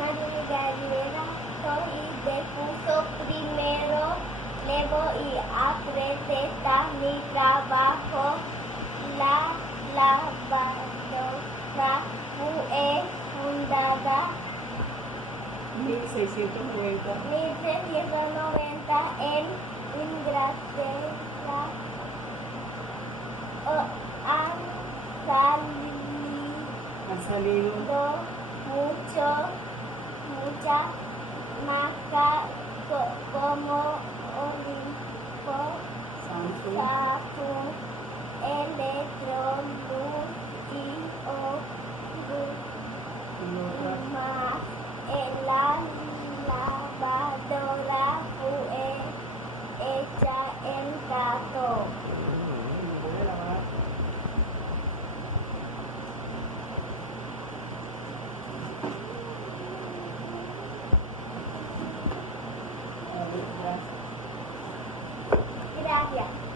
Margarita y depuso primero, luego y apreteta mi trabajo, la lavadora fue fundada 1690 en Inglaterra. Han salido muchas marcas como Olimpo, Samsung, Electrolux y más. La lavadora fue hecha en Japón. Gracias.